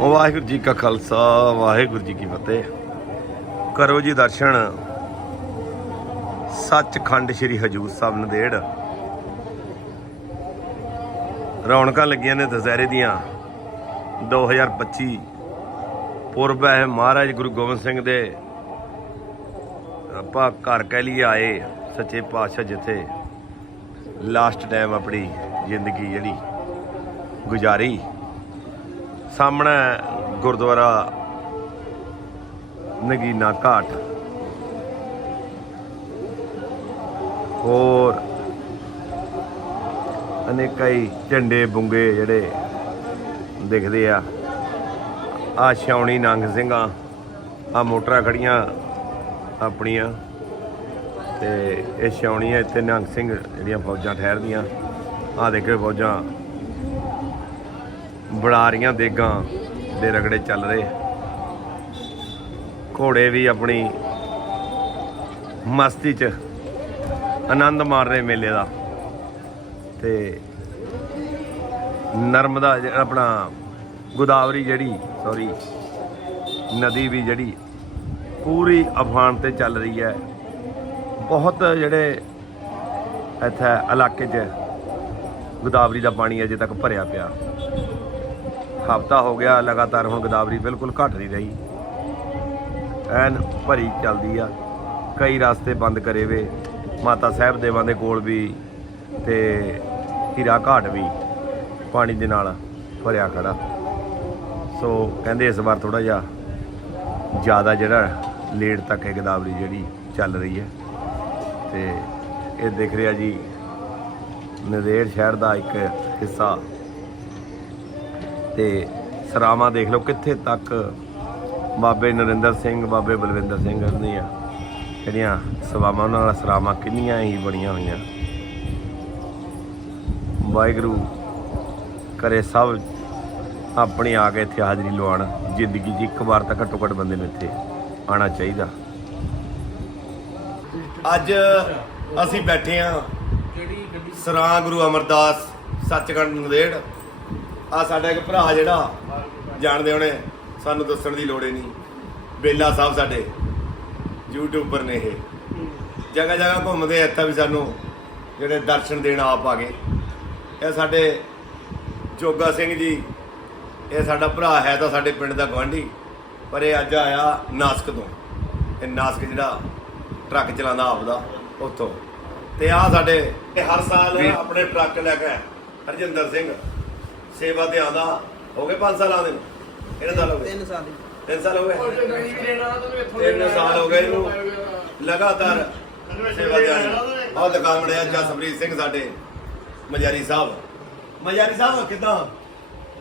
ਵਾਹਿਗੁਰੂ ਜੀ ਕਾ ਖਾਲਸਾ, ਵਾਹਿਗੁਰੂ ਜੀ ਕੀ ਫਤਿਹ। ਕਰੋ ਜੀ ਦਰਸ਼ਨ। ਸੱਚਖੰਡ ਸ੍ਰੀ ਹਜੂਰ ਸਾਹਿਬ ਨੰਦੇੜ। ਰੌਣਕਾਂ ਲੱਗੀਆਂ ਨੇ ਦੁਸਹਿਰੇ ਦੀਆਂ। 2025 ਪੁਰਬ ਹੈ ਮਹਾਰਾਜ ਗੁਰੂ ਗੋਬਿੰਦ ਸਿੰਘ ਦੇ। ਆਪਾਂ ਘਰ ਕਹਿ ਲਈ ਆਏ ਸੱਚੇ ਪਾਤਸ਼ਾਹ ਜਿੱਥੇ। ਲਾਸਟ ਟਾਈਮ ਆਪਣੀ ਜ਼ਿੰਦਗੀ ਜਿਹੜੀ ਗੁਜ਼ਾਰੀ। ਸਾਹਮਣੇ ਗੁਰਦੁਆਰਾ ਨਗੀਨਾ ਘਾਟ। ਹੋਰ ਅਨੇਕਾਂ ਹੀ ਝੰਡੇ ਬੁੰਗੇ ਜਿਹੜੇ ਦਿਖਦੇ ਆ। ਆ ਛਾਉਣੀ ਨੰਗ ਸਿੰਘਾਂ, ਆ ਮੋਟਰਾਂ ਖੜੀਆਂ ਆਪਣੀਆਂ ਤੇ ਇਹ ਛਾਉਣੀਆਂ ਇੱਥੇ ਨੰਗ ਸਿੰਘ ਜਿਹੜੀਆਂ ਫੌਜਾਂ ਠਹਿਰਦੀਆਂ ਆ ਦੇਖੋ ਫੌਜਾਂ ਬਣਾ ਰਹੀਆਂ ਦੇਗਾਂ ਦੇ ਰਗੜੇ ਚੱਲ ਰਹੇ। ਘੋੜੇ ਵੀ ਆਪਣੀ ਮਸਤੀ 'ਚ ਆਨੰਦ ਮਾਰ ਰਹੇ ਮੇਲੇ ਦਾ। ਤੇ ਨਰਮਦਾ ਜ- ਆਪਣਾ ਗੋਦਾਵਰੀ ਜਿਹੜੀ ਸੌਰੀ ਨਦੀ ਵੀ ਜਿਹੜੀ ਪੂਰੀ ਅਫਗਾਨ ਤੇ ਚੱਲ ਰਹੀ ਹੈ। ਬਹੁਤ ਜਿਹੜੇ ਇੱਥੇ ਇਲਾਕੇ 'ਚ ਗੋਦਾਵਰੀ ਦਾ ਪਾਣੀ ਅਜੇ ਤੱਕ ਭਰਿਆ ਪਿਆ। ਹਫਤਾ ਹੋ ਗਿਆ, ਲਗਾਤਾਰ ਹੁਣ ਗੋਦਾਵਰੀ ਬਿਲਕੁਲ ਘਟ ਨਹੀਂ ਰਹੀ। ਐਨ ਭਰੀ ਚੱਲਦੀ ਆ। ਕਈ ਰਸਤੇ ਬੰਦ ਕਰੇ ਵੇ। ਮਾਤਾ ਸਾਹਿਬ ਦੇਵਾਂ ਦੇ ਕੋਲ ਵੀ ਤੇ ਹੀਰਾ ਘਾਟ ਵੀ ਪਾਣੀ ਦੇ ਨਾਲ ਭਰਿਆ ਖੜਾ। ਸੋ ਕਹਿੰਦੇ ਇਸ ਵਾਰ ਥੋੜਾ ਜਿਹਾ ਜ਼ਿਆਦਾ ਜਿਹੜਾ ਲੇਟ ਤੱਕ ਇਹ ਗੋਦਾਵਰੀ ਜਿਹੜੀ ਚੱਲ ਰਹੀ ਹੈ। ਤੇ ਇਹ ਦੇਖ ਰਿਹਾ ਜੀ ਨਦੇੜ ਸ਼ਹਿਰ ਦਾ ਇੱਕ ਹਿੱਸਾ ਤੇ ਸਰਾਵਾਂ ਦੇਖ ਲਓ ਕਿੱਥੇ ਤੱਕ ਬਾਬੇ ਨਰਿੰਦਰ ਸਿੰਘ ਬਾਬੇ ਬਲਵਿੰਦਰ ਸਿੰਘ ਦੀਆਂ ਜਿਹੜੀਆਂ ਸਵਾਵਾਂ ਉਹਨਾਂ ਨਾਲ ਸਰਾਵਾਂ ਕਿੰਨੀਆਂ ਹੀ ਬਣੀਆਂ ਹੋਈਆਂ। ਵਾਹਿਗੁਰੂ ਕਰੇ ਸਭ ਆਪਣੀ ਆ ਕੇ ਇੱਥੇ ਹਾਜ਼ਰੀ ਲਵਾਉਣ। ਜ਼ਿੰਦਗੀ 'ਚ ਇੱਕ ਵਾਰ ਤਾਂ ਘੱਟੋ ਘੱਟ ਬੰਦੇ ਨੂੰ ਇੱਥੇ ਆਉਣਾ ਚਾਹੀਦਾ। ਅੱਜ ਅਸੀਂ ਬੈਠੇ ਆ ਸਰਾਂ ਗੁਰੂ ਅਮਰਦਾਸ ਸੱਚਖੰਡ ਨੰਦੇੜ ਆ ਸਾਡਾ ਇੱਕ ਭਰਾ ਜਿਹੜਾ ਜਾਣਦੇ ਹੋਣੇ ਸਾਨੂੰ ਦੱਸਣ ਦੀ ਲੋੜ ਹੀ ਨਹੀਂ। ਬੇਲਾ ਸਾਹਿਬ ਸਾਡੇ ਯੂਟਿਊਬਰ ਨੇ ਇਹ। ਜਗ੍ਹਾ ਜਗ੍ਹਾ ਘੁੰਮਦੇ ਇੱਥੇ ਵੀ ਸਾਨੂੰ ਜਿਹੜੇ ਦਰਸ਼ਨ ਦੇਣ ਆਪ ਆ ਗਏ। ਇਹ ਸਾਡੇ ਜੋਗਾ ਸਿੰਘ ਜੀ ਇਹ ਸਾਡਾ ਭਰਾ ਹੈ ਤਾਂ ਸਾਡੇ ਪਿੰਡ ਦਾ ਗਵਾਂਢੀ ਪਰ ਇਹ ਅੱਜ ਆਇਆ ਨਾਸਕ ਤੋਂ। ਇਹ ਨਾਸਕ ਜਿਹੜਾ ਟਰੱਕ ਚਲਾਉਂਦਾ ਆਪਦਾ ਉੱਥੋਂ। ਤੇ ਆ ਸਾਡੇ ਇਹ ਹਰ ਸਾਲ ਆਪਣੇ ਟਰੱਕ ਲੈ ਕੇ ਹਰਜਿੰਦਰ ਸਿੰਘ। ਸੇਵਾ ਤੇ ਆਉਂਦਾ ਹੋ ਗਏ 5 ਸਾਲ ਆਉਂਦੇ ਨੂੰ ਕਿੰਨੇ ਸਾਲ ਹੋ ਗਏ? ਤਿੰਨ ਸਾਲ 3 ਸਾਲ ਹੋ ਗਏ? ਤਿੰਨ ਸਾਲ ਹੋ ਗਏ ਇਹਨੂੰ। ਲਗਾਤਾਰ ਸੇਵਾ ਤੇ ਆਏ ਆਹ ਦੁਕਾਨ ਬਣਿਆ ਜਸਪ੍ਰੀਤ ਸਿੰਘ ਸਾਡੇ ਮਜਾਰੀ ਸਾਹਿਬ। ਮਜਾਰੀ ਸਾਹਿਬ ਕਿਦਾਂ?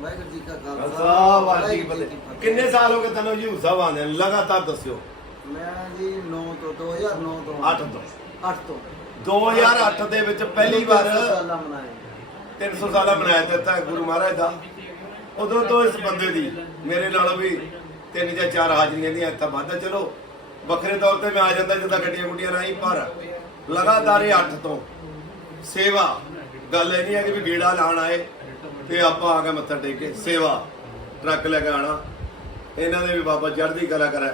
ਵਾਹਿਗੁਰੂ ਜੀ ਕਾ ਖਾਲਸਾ। ਵਾਹਿਗੁਰੂ ਜੀ ਕਿੰਨੇ ਸਾਲ ਹੋ ਗਏ ਤੈਨੂੰ ਜੀ ਸਾਹਿਬ ਆਉਂਦੇ ਨੂੰ? ਲਗਾਤਾਰ ਦੱਸਿਓ। ਮੈਂ ਜੀ 9 ਤੋਂ 2009 ਤੋਂ। 8 ਤੋਂ। 8 ਤੋਂ। 2008 ਦੇ ਵਿੱਚ ਪਹਿਲੀ ਵਾਰ 300 ਸਾਲਾ ਬਣਾਇਆ ਦਿੱਤਾ ਗੁਰੂ ਮਹਾਰਾਜ ਦਾ। ਉਦੋਂ ਤੋਂ ਇਸ ਬੰਦੇ ਦੀ ਮੇਰੇ ਨਾਲ ਵੀ ਤਿੰਨ ਜਾਂ ਚਾਰ ਹਾਜ਼ਰੀਆਂ ਦੀਆਂ ਇੱਥੇ ਵਾਧਾ ਚਲੋ ਵੱਖਰੇ ਤੌਰ ਤੇ ਮੈਂ ਆ ਜਾਂਦਾ ਜਿੱਦਾਂ ਗੱਡੀਆਂ ਗੁੱਡੀਆਂ ਰਾਹੀਂ ਪਰ ਲਗਾਤਾਰ ਇਹ 8 ਤੋਂ ਸੇਵਾ ਗੱਲ ਇਹ ਨਹੀਂ ਹੈ ਕਿ ਵੀ ਗੇੜਾ ਲਾਣ ਆਏ ਤੇ ਆਪਾਂ ਆ ਕੇ ਮੱਥਾ ਟੇਕ ਕੇ ਸੇਵਾ ਟਰੱਕ ਲੈ ਕੇ ਆਣਾ ਇਹਨਾਂ ਦੇ ਵੀ ਬਾਬਾ ਚੜ੍ਹਦੀ ਕਲਾ ਕਰੇ।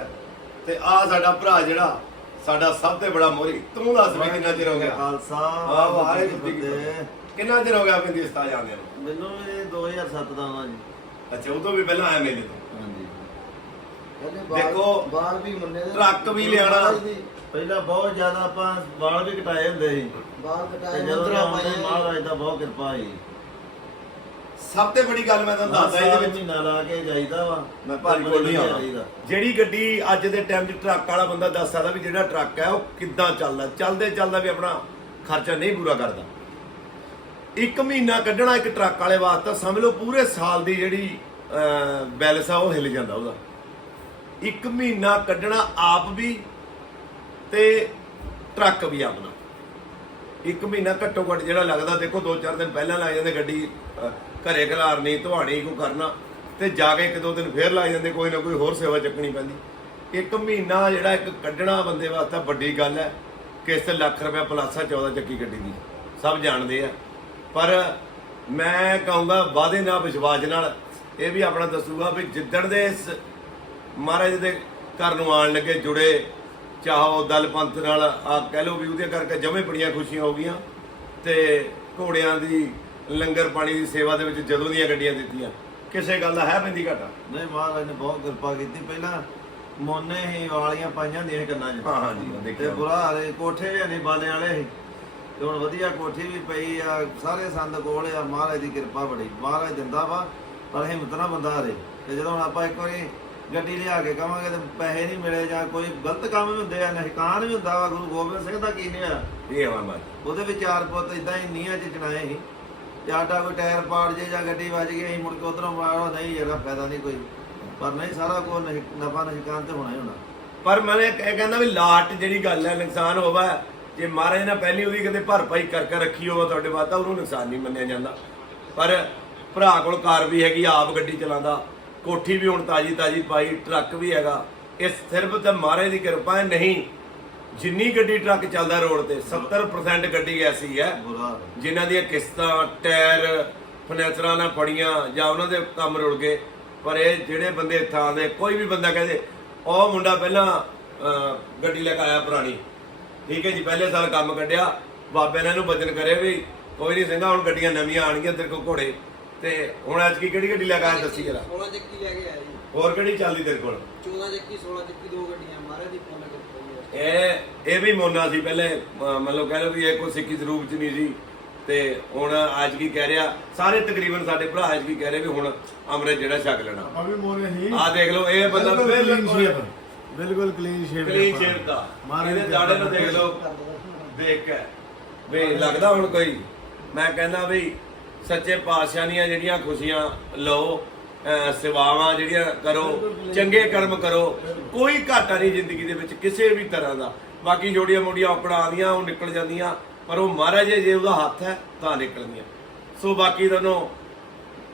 ਤੇ ਆ ਸਾਡਾ ਭਰਾ ਜਿਹੜਾ ਸਾਡਾ ਸਭ ਤੋਂ ਬੜਾ ਮੋਰੀ ਤੂੰ ਦੱਸ ਵੀ ਕਿੰਨਾ ਚਿਰ ਹੋ ਗਿਆ? ਖਾਲਸਾ ਆਹ ਵਾਹਿਗੁਰੂ ਜੀ। ਕਿੰਨਾ ਚਿਰ ਹੋ ਗਿਆ ਆਪਣੀ ਦਿਸਤਾ ਜਾਂਦੇ ਨੂੰ? ਮੈਨੂੰ ਇਹ 2007 ਦਾ ਆਉਣਾ ਜੀ। ਅੱਛਾ ਉਹ ਤੋਂ ਵੀ ਪਹਿਲਾਂ ਆਇਆ ਮੇਲੇ ਤੋਂ? ਹਾਂਜੀ। ਕਹਿੰਦੇ ਦੇਖੋ, ਬਾਲ ਵੀ ਮੰਨੇ ਦੇ ਟਰੱਕ ਵੀ ਲਿਆਉਣਾ। ਪਹਿਲਾਂ ਬਹੁਤ ਜ਼ਿਆਦਾ ਆਪਾਂ ਵਾਲ ਵੀ ਕਟਾਏ ਹੁੰਦੇ ਸੀ। ਬਾਲ ਤੇ ਕਟਾਏ ਜਦੋਂ ਮੁੰਦਰਾ ਆਉਂਦੇ ਪਾਏ ਮਹਾਰਾਜ ਦਾ ਬਹੁਤ ਕਿਰਪਾ ਹੋਈ ਸਭ ਤੋਂ ਬੜੀ ਗੱਲ ਮੈਂ ਤੁਹਾਨੂੰ ਦੱਸਦਾ ਇਹਦੇ ਵਿੱਚ। ਮਹੀਨਾ ਲਾ ਕੇ ਜਾਈਦਾ ਵਾ। ਮੈਂ ਭਾਰੀ ਕੋਲ ਨਹੀਂ ਆਉਂਦਾ। ਜਾਈਦਾ। ਜਿਹੜੀ ਗੱਡੀ ਅੱਜ ਦੇ ਟਾਈਮ 'ਚ ਟਰੱਕ ਵਾਲਾ ਬੰਦਾ ਦੱਸ ਸਕਦਾ ਵੀ ਜਿਹੜਾ ਟਰੱਕ ਹੈ ਉਹ ਕਿੱਦਾਂ ਚੱਲਦਾ। ਚੱਲਦੇ ਚੱਲਦਾ ਵੀ ਆਪਣਾ ਖਰਚਾ ਨਹੀਂ ਪੂਰਾ ਕਰਦਾ। ਇੱਕ ਮਹੀਨਾ ਕੱਢਣਾ ਇੱਕ ਟਰੱਕ ਵਾਲੇ ਵਾਸਤੇ ਸਮਝ ਲਓ ਪੂਰੇ ਸਾਲ ਦੀ ਜਿਹੜੀ ਬੈਲੈਂਸ ਆ ਉਹ ਹਿੱਲ ਜਾਂਦਾ ਉਹਦਾ। ਇੱਕ ਮਹੀਨਾ ਕੱਢਣਾ ਆਪ ਵੀ ਤੇ ਟਰੱਕ ਵੀ ਆਪਣਾ। ਇੱਕ ਮਹੀਨਾ ਘੱਟੋ ਘੱਟ ਜਿਹੜਾ ਲੱਗਦਾ ਦੇਖੋ 2-4 ਦਿਨ ਪਹਿਲਾਂ ਲੱਗ ਜਾਂਦੇ ਗੱਡੀ ਅਹ, ਘਰੇ ਖਲਾਰਨੀ ਧਵਾਣੀ ਕੋ ਕਰਨਾ ਤੇ ਜਾ ਕੇ ਇੱਕ ਦੋ ਦਿਨ ਫੇਰ ਲੱਗ ਜਾਂਦੇ ਕੋਈ ਨਾ ਕੋਈ ਹੋਰ ਸੇਵਾ ਚੱਕਣੀ ਪੈਂਦੀ। ਇੱਕ ਮਹੀਨਾ ਜਿਹੜਾ ਇੱਕ ਕੱਢਣਾ ਬੰਦੇ ਵਾਸਤੇ ਵੱਡੀ ਗੱਲ ਹੈ ਕਿਸ ਤੇ ਲੱਖ ਰੁਪਏ ਪਲਾਸਾ 14 ਚੱਕੀ ਗੱਡੀ ਦੀ। ਸਭ ਜਾਣਦੇ ਆ। ਪਰ ਮੈਂ ਕਹੂੰਗਾ ਵਾਦੇ ਨਾਲ ਵਿਸ਼ਵਾਸ ਨਾਲ ਇਹ ਵੀ ਆਪਣਾ ਦੱਸੂਗਾ ਵੀ ਜਿੱਦਣ ਦੇ ਮਹਾਰਾਜ ਦੇ ਘਰ ਨੂੰ ਆਣ ਲੱਗੇ ਜੁੜੇ ਚਾਹੋ ਦਲ ਪੰਥ ਨਾਲ ਆ ਕਹਿ ਲਓ ਵੀ ਉਹਦੇ ਕਰਕੇ ਜਮੇ ਬੜੀਆਂ ਖੁਸ਼ੀਆਂ ਹੋ ਗਈਆਂ ਤੇ ਘੋੜਿਆਂ ਦੀ ਲੰਗਰ ਪਾਣੀ ਦੀ ਸੇਵਾ ਦੇ ਵਿੱਚ ਜਦੋਂ ਦੀਆਂ ਗੱਡੀਆਂ ਦਿੱਤੀਆਂ। ਕਿਸੇ ਗੱਲ ਦਾ ਹੈ ਪੈਂਦੀ ਘਾਟਾ? ਨਹੀਂ ਮਹਾਰਾਜ ਨੇ ਬਹੁਤ ਕਿਰਪਾ ਕੀਤੀ। ਪਹਿਲਾਂ ਮੋਨੇ ਹੀ ਵਾਲੀਆਂ ਪਾਈਆਂ ਹੁੰਦੀਆਂ ਸੀ ਕੰਨਾਂ 'ਚ ਹਾਂ ਹਾਂ ਜੀ ਤੇ ਬੁਰਾ ਹਾਲੇ ਕੋਠੇ ਵੀ ਨਹੀਂ ਬਾਲੇ ਵਾਲੇ ਸੀ। ਤੇ ਹੁਣ ਵਧੀਆ ਕੋਠੀ ਵੀ ਪਈ ਆ ਸਾਰੇ ਸੰਦ ਕੋਲ ਆ ਮਹਾਰਾਜ ਦੀ ਕਿਰਪਾ ਬੜੀ ਮਹਾਰਾਜ ਦਿੰਦਾ ਵਾ ਪਰ ਹਿੰਮਤ ਨਾ ਬੰਦਾ ਹਾਰੇ। ਤੇ ਜਦੋਂ ਹੁਣ ਆਪਾਂ ਇੱਕ ਵਾਰੀ ਗੱਡੀ ਲਿਆ ਕੇ ਕਵਾਂਗੇ ਤੇ ਪੈਸੇ ਨਹੀਂ ਮਿਲੇ ਜਾਂ ਕੋਈ ਗਲਤ ਕੰਮ ਵੀ ਹੁੰਦੇ ਆ ਨਹਿਕਾਨ ਵੀ ਹੁੰਦਾ ਵਾ ਗੁਰੂ ਗੋਬਿੰਦ ਸਿੰਘ ਦਾ ਕੀ ਹੋਇਆ? ਇਹ ਹਵਾ ਮਾਰ ਉਹਦੇ ਵਿੱਚ ਚਾਰ ਪੁੱਤ ਇਦਾਂ ਹੀ ਨੀਹਾਂ 'ਚ ਚਣਾਏ ਸੀ। ਸਾਡਾ ਕੋਈ ਟਾਇਰ ਪਾੜ ਜੇ ਜਾਂ ਗੱਡੀ ਵੱਜ ਗਈ ਅਸੀਂ ਮੁੜ ਕੇ ਉਧਰੋਂ ਮਾਰੋ ਨਹੀਂ ਇਹਦਾ ਫਾਇਦਾ ਨਹੀਂ ਕੋਈ। ਪਰ ਨਹੀਂ ਸਾਰਾ ਕੁਝ ਨਫਾ ਨੁਕਸਾਨ ਤੇ ਹੋਣਾ ਹੀ ਹੋਣਾ। ਪਰ ਮੈਂ ਇਹ ਕਹਿੰਦਾ ਵੀ ਲਾਟ ਜਿਹੜੀ ਗੱਲ ਹੈ ਨੁਕਸਾਨ ਹੋਵਾ ਜੇ ਮਹਾਰਾਜ ਨੇ ਪਹਿਲੀ ਉਹਦੀ ਕਿਤੇ ਭਰਪਾਈ ਕਰ ਕਰ ਰੱਖੀ ਹੋਵੇ ਤੁਹਾਡੇ ਬਾਅਦ ਉਹਨੂੰ ਨੁਕਸਾਨ ਨਹੀਂ ਮੰਨਿਆ ਜਾਂਦਾ। ਪਰ ਭਰਾ ਕੋਲ ਕਾਰ ਵੀ ਹੈਗੀ, ਆਪ ਗੱਡੀ ਚਲਾਉਂਦਾ, ਕੋਠੀ ਵੀ ਹੁਣ ਤਾਜੀ ਤਾਜੀ ਪਾਈ, ਟਰੱਕ ਵੀ ਹੈਗਾ। ਇਹ ਸਿਰਫ ਤਾਂ ਮਹਾਰਾਜ ਦੀ ਕਿਰਪਾ ਹੈ, ਨਹੀਂ, ਜਿੰਨੀ ਗੱਡੀ ਟਰੱਕ ਚੱਲਦਾ ਰੋਡ ਤੇ 70% ਗੱਡੀ ਐਸੀ ਹੈ ਬੁਰਾ ਜਿਨ੍ਹਾਂ ਦੀਆਂ ਕਿਸ਼ਤਾਂ, ਟਾਇਰ ਫਰਨੀਚਰਾਂ ਨਾਲ ਫੜੀਆਂ, ਜਾਂ ਉਹਨਾਂ ਦੇ ਕੰਮ ਰੁੜ ਗਏ। ਪਰ ਇਹ ਜਿਹੜੇ ਬੰਦੇ ਥਾਂ ਦੇ, ਕੋਈ ਵੀ ਬੰਦਾ ਕਹਿੰਦੇ, ਉਹ ਮੁੰਡਾ ਪਹਿਲਾਂ ਗੱਡੀ ਲੈ ਕੇ ਆਇਆ ਪੁਰਾਣੀ। ਠੀਕ ਹੈ ਜੀ ਪਹਿਲੇ ਸਾਲ ਕੰਮ ਕੱਢਿਆ ਬਾਬੇ ਨੇ ਇਹਨੂੰ ਬਚਨ ਕਰੇ ਵੀ ਕੋਈ ਨਹੀਂ ਸਿੰਘਾ ਹੁਣ ਗੱਡੀਆਂ ਨਵੀਆਂ ਆਣਗੀਆਂ ਤੇਰੇ ਕੋਲ ਘੋੜੇ। ਤੇ ਹੁਣ ਅੱਜ ਕੀ ਕਿਹੜੀ ਗੱਡੀ ਲੈ ਕੇ ਆਇਆ ਦੱਸੀ ਜਰਾ। 16 ਚੱਕੀ ਲੈ ਕੇ ਆਇਆ ਜੀ। ਹੋਰ ਕਿਹੜੀ ਚੱਲਦੀ ਤੇਰੇ ਕੋਲ? 14 ਚੱਕੀ 16 ਚੱਕੀ ਦੋ ਗੱਡੀਆਂ ਮਾਰੇ ਦੀ ਫੋਨ ਕਰਕੇ ਇਹ ਇਹ ਵੀ ਮੋਨਾ ਸੀ ਪਹਿਲੇ ਮਤਲਬ ਕਹਿ ਲਓ ਵੀ ਇਹ ਕੋਈ ਸਿੱਖੀ ਸਰੂਪ ਚ ਨਹੀਂ ਸੀ। ਤੇ ਹੁਣ ਅੱਜ ਕੀ ਕਹਿ ਰਿਹਾ ਸਾਰੇ ਤਕਰੀਬਨ ਸਾਡੇ ਭਰਾ ਅੱਜ ਕੀ ਕਹਿ ਰਹੇ ਵੀ ਹੁਣ ਅੰਮ੍ਰਿਤ ਜਿਹੜਾ ਛਕ ਲੈਣਾ। ਆਪਾਂ ਵੀ ਮੋਨੇ ਹੀ ਆਹ ਦੇਖ ਲਓ ਇਹ ਬੰਦਾ ਬਿਲਕੁਲ ਕਲੀਨ ਬਿਲਕੁਲ ਕਲੀਨ ਸ਼ੇਪ ਦਾ। ਇਹਦੇ ਦਾੜੇ ਨੂੰ ਦੇਖ ਲਓ। ਦੇਖ ਕੇ। ਵੀ ਲੱਗਦਾ ਹੁਣ ਕੋਈ? ਮੈਂ ਕਹਿੰਦਾ ਵੀ ਸੱਚੇ ਪਾਤਸ਼ਾਹ ਦੀਆਂ ਜਿਹੜੀਆਂ ਖੁਸ਼ੀਆਂ ਲਓ ਸੇਵਾਵਾਂ ਜਿਹੜੀਆਂ ਕਰੋ ਚੰਗੇ ਕਰਮ ਕਰੋ ਕੋਈ ਘਾਟਾ ਨਹੀਂ ਜ਼ਿੰਦਗੀ ਦੇ ਵਿੱਚ ਕਿਸੇ ਵੀ ਤਰ੍ਹਾਂ ਦਾ। ਬਾਕੀ ਜੋੜੀਆਂ ਮੋੜੀਆਂ ਔਕੜਾਂ ਆਉਂਦੀਆਂ ਉਹ ਨਿਕਲ ਜਾਂਦੀਆਂ ਪਰ ਉਹ ਮਹਾਰਾਜ ਜੇ ਉਹਦਾ ਹੱਥ ਹੈ ਤਾਂ ਨਿਕਲਦੀਆਂ ਸੋ ਬਾਕੀ ਤੁਹਾਨੂੰ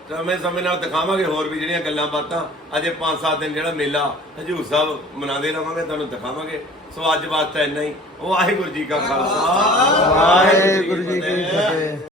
ਸਮੇਂ ਸਮੇਂ ਨਾਲ ਦਿਖਾਵਾਂਗੇ ਹੋਰ ਵੀ ਜਿਹੜੀਆਂ ਗੱਲਾਂ ਬਾਤਾਂ। ਅਜੇ 5-7 ਦਿਨ ਜਿਹੜਾ ਮੇਲਾ ਹਜੂਰ ਸਾਹਿਬ ਮਨਾਉਂਦੇ ਰਵਾਂਗੇ, ਤੁਹਾਨੂੰ ਦਿਖਾਵਾਂਗੇ। ਸੋ ਅੱਜ ਵਾਸਤੇ ਇੰਨਾ ਹੀ। ਵਾਹਿਗੁਰੂ ਜੀ ਕਾ ਖਾਲਸਾ। ਵਾਹਿਗੁਰੂ ਜੀ ਕੀ ਫਤਿਹ।